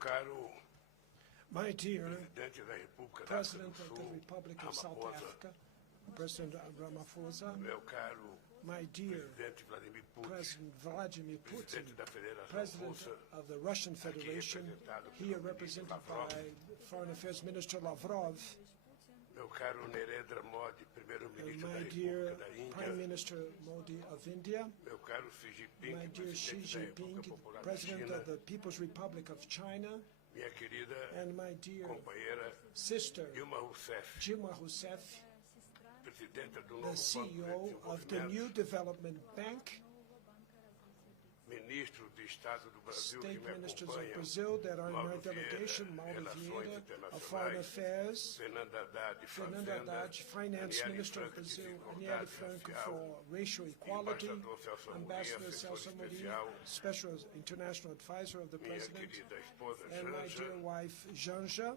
caro My dear presidente da República da África President do of the Sul, Republic of South Ramaphosa, Africa, President Ramaphosa, meu caro my dear presidente Vladimir Putin, President Vladimir Putin, presidente da Federação President Russa, of the Russian aqui Federation, representado here pelo represented ministro Lavrov, by Foreign Affairs Minister Lavrov, meu caro Narendra Modi, primeiro-ministro da my dear República da Prime Índia, Minister Modi of India, meu caro Xi Jinping, my dear Xi presidente da Jinping, República Popular da President China, of the People's Republic of China, minha querida and my dear companheira sister Dilma Rousseff, Dilma Rousseff, presidenta do the novo CEO Banco of de the New Desenvolvimento, Development Bank, ministro do Estado do Brasil que State me ministers of acompanham, Brazil that are in my Mauro delegation, Vieira, Mauro Relações Vieira of Foreign Internacionais, Affairs, Fernando Haddad, Fernando Fazenda, Haddad, Finance Aniele Minister of Franco, Brazil, Desigualdade Aniele Franco Racial, for Racial Equality, Embaixador Celso Amorim, Ambassador assessor Celso Amorim, especial, Special International Advisor of the minha President, querida esposa and my Janja, dear wife, Janja,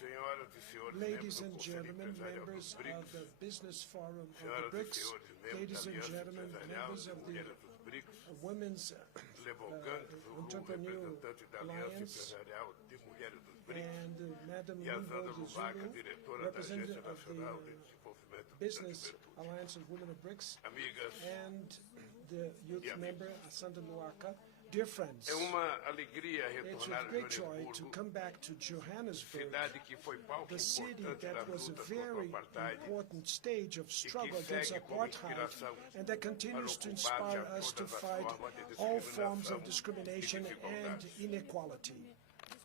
senhoras e senhores ladies membros and do Conselho gentlemen, Empresarial members dos of the BRICS, Business Forum of senhoras the e BRICS, senhores membros ladies da and Aliança gentlemen, Empresarial members de of the Mulheres dos BRICS, Women's Levou Gantos, o Entrepreneur representante da Aliança Alliance, Empresarial de Mulheres dos BRICS, and Madam e a Zanda Lumbo Lubaca, Zulu, diretora da representative Agência of the Nacional de Desenvolvimento da Business Juventude. Alliance of Women of BRICS, Amigas, and the youth amigos. member, Sandra Luaka. Dear friends, é uma alegria it's retornar with a great joy to Joanesburgo, come back to Johannesburg, cidade que foi palco the city importante that das was a lutas contra o very apartheid important stage of struggle against segue como apartheid, inspiração and that continues para o to combate inspire a us to todas as fight formas de all forms of discriminação discrimination e and desigualdade. inequality.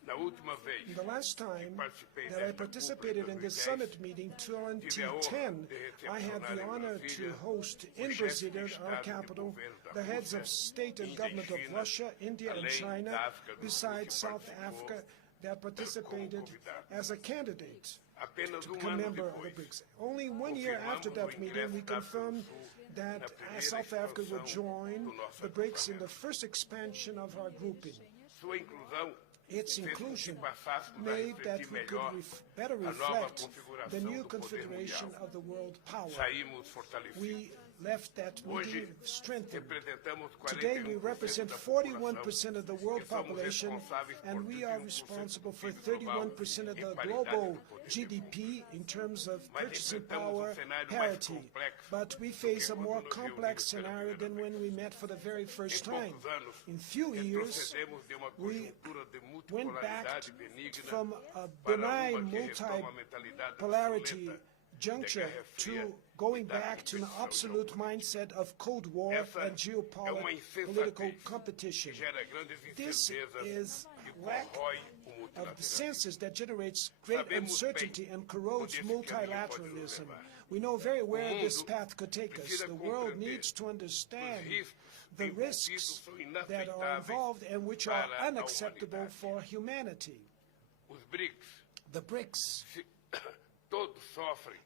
Na última vez The last que time participei that I desta participated in this 2010, summit meeting, 2010, I had the honor to host in Brasilia, our capital, the heads of state and government of Russia, India, and China, besides South Africa, that participated as a candidate apenas to become ano member of the depois, BRICS. Only 1 year after that meeting, we confirmed that South Africa would join the BRICS in the first expansion of our grouping. sua inclusão Its fez com que inclusion passássemos a made that refletir we melhor could better a nova reflect the configuração new do poder configuration mundial. of the world power. Saímos fortalecidos. We left that Hoje, meeting strengthened. representamos Today, we 41% represent da 41% of the world e somos population, responsáveis por and we are 31% responsible for do PIB global 31% of em the paridade global com o poder GDP in terms of Mas purchasing enfrentamos power cenário mais parity. complexo But we do face que a quando more nos complex reunimos pela scenario than primeira when we met for the very first Em time. poucos anos, In few years, retrocedemos de uma we conjuntura de went back multipolaridade benigna from a para benign uma que retoma a mentalidade multipolarity obsoleta juncture da Guerra Fria to going e da back to an competição absolute geopolítica. mindset of Cold War Essa and é uma geopolitical insensatez competition. que gera grandes This incertezas is e lack corrói o of multilateralismo. senses that generates great Sabemos uncertainty bem and corrodes onde esse caminho pode nos multilateralism. levar. We know very where O this mundo path could take us. precisa The world compreender needs to understand os riscos the envolvidos risks são that are inaceitáveis involved and which are para a unacceptable humanidade. for humanity. Os BRICS, The BRICS, todos sofrem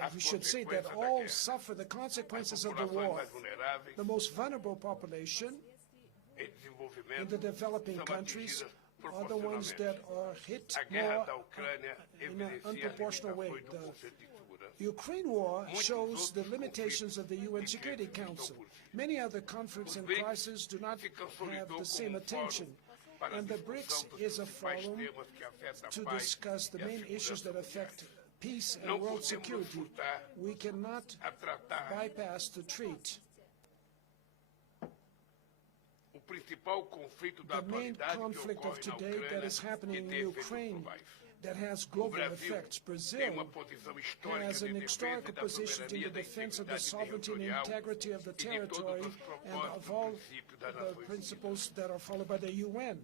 as we should say that consequências da all guerra. suffer the As consequences of the populações war. mais vulneráveis The most vulnerable population em in desenvolvimento the developing são countries atingidas are the ones proporcionalmente. that are hit A guerra more da Ucrânia in an evidencia unproportional way. limitações do The Conselho de Segurança. Ukraine war Muitos shows the outros limitations of the UN conflitos Security estão Council. por vir. Many other conflicts Os and BRICS crises do not se have consolidou the same como attention. para a And the discussão BRICS dos is a principais forum temas que afetam a to paz discuss the e a main issues that segurança affect peace Não and world podemos security. furtar We cannot a tratar bypass the treat. o principal conflito da The main atualidade que conflict of ocorre na today that is Ucrânia happening e in tem efeitos Ukraine globais. that has O global Brasil effects. tem Brazil uma posição histórica has de an defesa historical da position in soberania, the da defense of the integridade sovereignty and territorial integrity of the e de territory todos os and of propósitos all e princípios das the Nações Unidas. principles that are followed by the UN.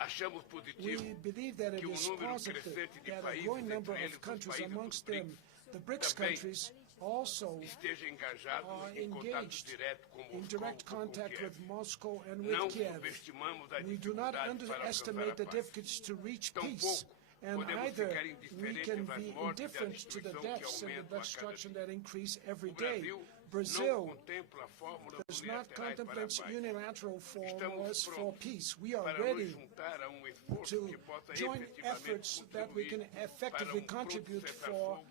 Achamos We positivo believe that it que is número positive crescente de that a países, growing number entre eles of os countries, países amongst dos them BRICS, the BRICS também countries, also esteja engajado are em contato engaged direto com in Moscou direct ou com contact Kiev. with Moscow and Não with Kiev. subestimamos a We do not dificuldade para underestimate alcançar the a paz. difficulties to reach peace. Tampouco And podemos either ficar we indiferentes can às be mortes e à indifferent to the destruição que deaths and aumentam the a cada destruction dia. that increase every O day. Brasil não Brazil contempla fórmulas does not unilaterais para a contemplate paz. unilateral formulas Estamos for prontos peace. We are para nos ready juntar a esforço to que possa join efetivamente efforts that we can contribuir effectively para pronto contribute for cessar-fogo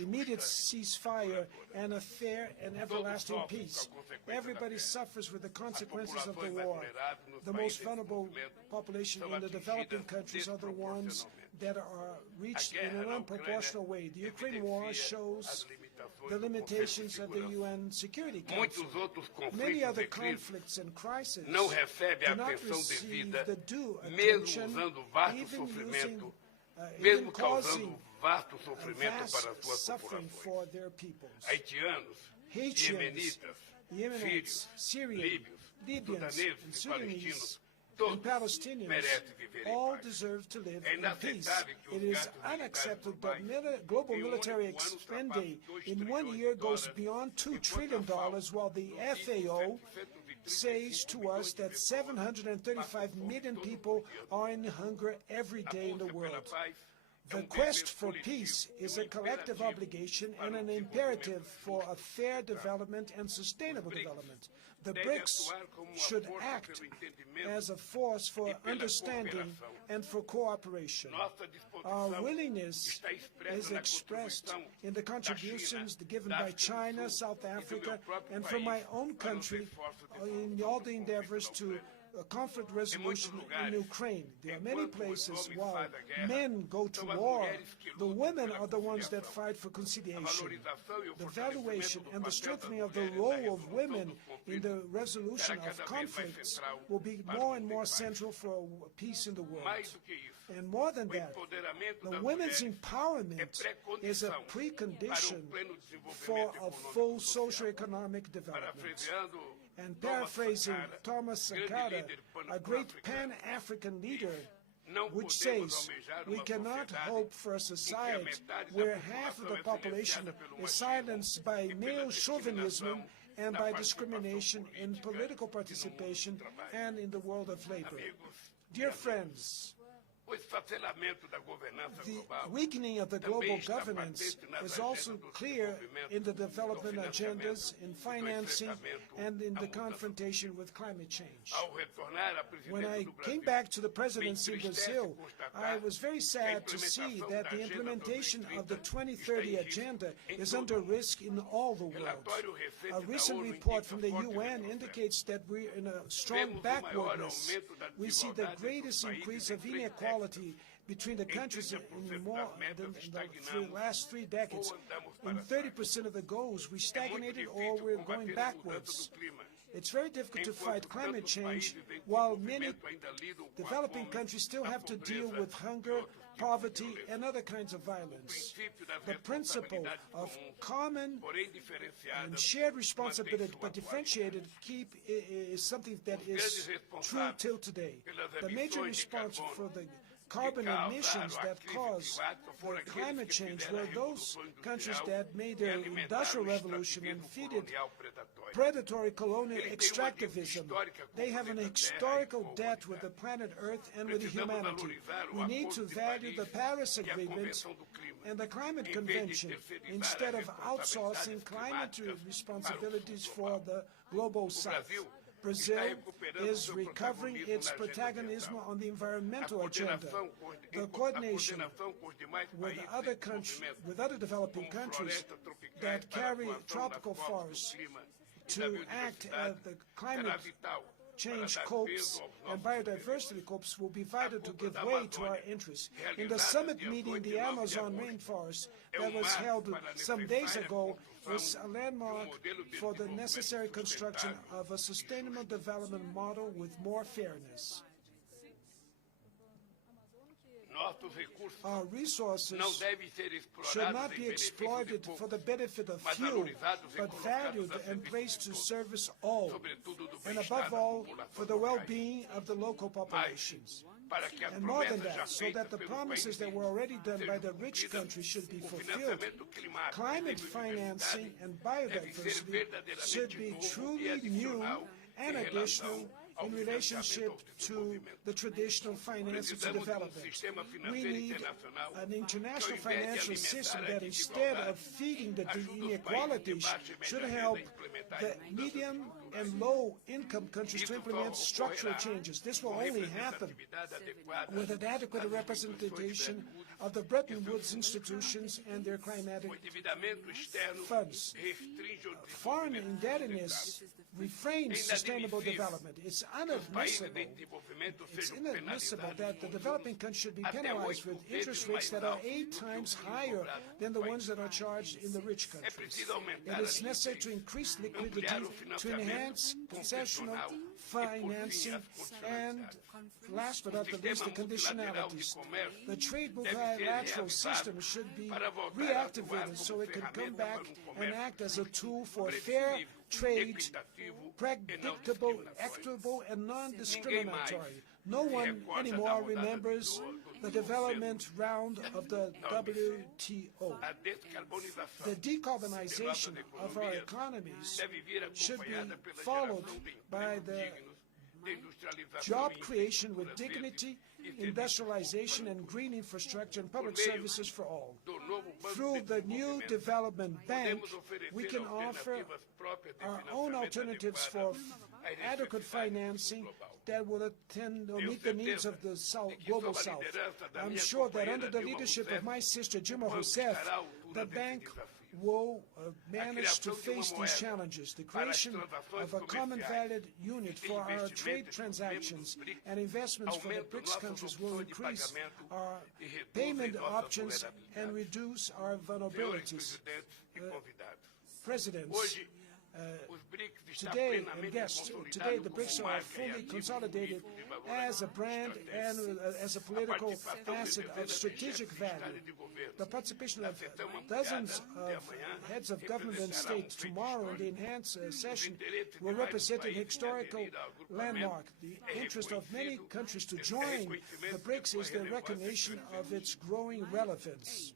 immediate ceasefire and a fair and everlasting peace. Everybody suffers with the consequences of the war. The most vulnerable population in the developing countries are the ones that are reached in an unproportional way. The Ukraine war shows the limitations of the UN Security Council. Many other conflicts and crises do not receive the due attention, even causing vast suffering for their peoples. Haitians, Yemenites, Syrians, Libyans, and Sudanese, and Palestinians all deserve to live in peace. It is unacceptable that global military spending in 1 year goes beyond $2 trillion, while the FAO says to us that 735 million people are in hunger every day in the world. The quest for peace is a collective obligation and an imperative for a fair development and sustainable development. The BRICS should act as a force for understanding and for cooperation. Our willingness is expressed in the contributions given by China, South Africa, and from my own country in all the endeavors to conflict resolution in Ukraine. There are many places while men go to war, the women are the ones that fight for conciliation. The valuation and the strengthening of the role of women in the resolution of conflicts will be more and more central for peace in the world. And more than that, the women's empowerment is a precondition for a full socioeconomic development. And paraphrasing Thomas Sankara, a great Pan-African leader, which says, we cannot hope for a society where half of the population is silenced by male chauvinism and by discrimination in political participation and in the world of labor. Dear friends, the weakening of the global governance is also clear in the development agendas, in financing, and in the confrontation with climate change. When I came back to the presidency in Brazil, I was very sad to see that the implementation of the 2030 agenda is under risk in all the world. A recent report from the UN indicates that we're in a strong backwardness. We see the greatest increase of inequality between the countries in more than the last 3 decades. In 30% of the goals, we stagnated or we're going backwards. It's very difficult to fight climate change while many developing countries still have to deal with hunger, poverty, and other kinds of violence. The principle of common and shared responsibility but differentiated is something that is true till today. The major response for the carbon emissions that cause the climate change were those countries that made their industrial revolution and defeated predatory colonial extractivism. They have an historical debt with the planet Earth and with humanity. We need to value the Paris Agreement and the Climate Convention instead of outsourcing climate responsibilities for the global South. Brazil is recovering its protagonism on the environmental agenda. The coordination with other developing countries that carry tropical forests to act as the climate change copes and biodiversity copes will be vital to give way to our interests. In the summit meeting in the Amazon rainforest that was held some days ago, was a landmark for the necessary construction of a sustainable development model with more fairness. Our resources should not be exploited for the benefit of few, but valued and placed to service all, and above all, for the well-being of the local populations. And more than that, so that the promises that were already done by the rich countries should be fulfilled, climate financing and biodiversity should be truly new and additional in relationship to the traditional financing to development. We need an international financial system that, instead of feeding the inequalities, should help the medium and low-income countries to implement structural changes. This will only happen with an adequate representation of the Bretton Woods institutions and their climatic funds. Foreign indebtedness refrains sustainable development. It's inadmissible that the developing countries should be penalized with interest rates that are 8 times higher than the ones that are charged in the rich countries. It is necessary to increase liquidity, to enhance concessional financing, and last but not the least, the conditionalities. The trade multilateral system should be reactivated so it can come back and act as a tool for fair trade, predictable, equitable, and non-discriminatory. No one anymore remembers the development round of the WTO. The decarbonization of our economies should be followed by the job creation with dignity, industrialization, and green infrastructure and public services for all. Through the new development bank, we can offer our own alternatives for adequate financing that will attend or meet the needs of the global South. I'm sure that under the leadership of my sister Dilma Rousseff, the bank will manage to face these challenges. The creation of a common valid unit for our trade transactions and investments for the BRICS countries will increase our payment options and reduce our vulnerabilities. Presidents, today, the BRICS are fully consolidated as a brand and as a political asset of strategic value. The participation of dozens of heads of government and state tomorrow in the enhanced session will represent an historical landmark. The interest of many countries to join the BRICS is the recognition of its growing relevance.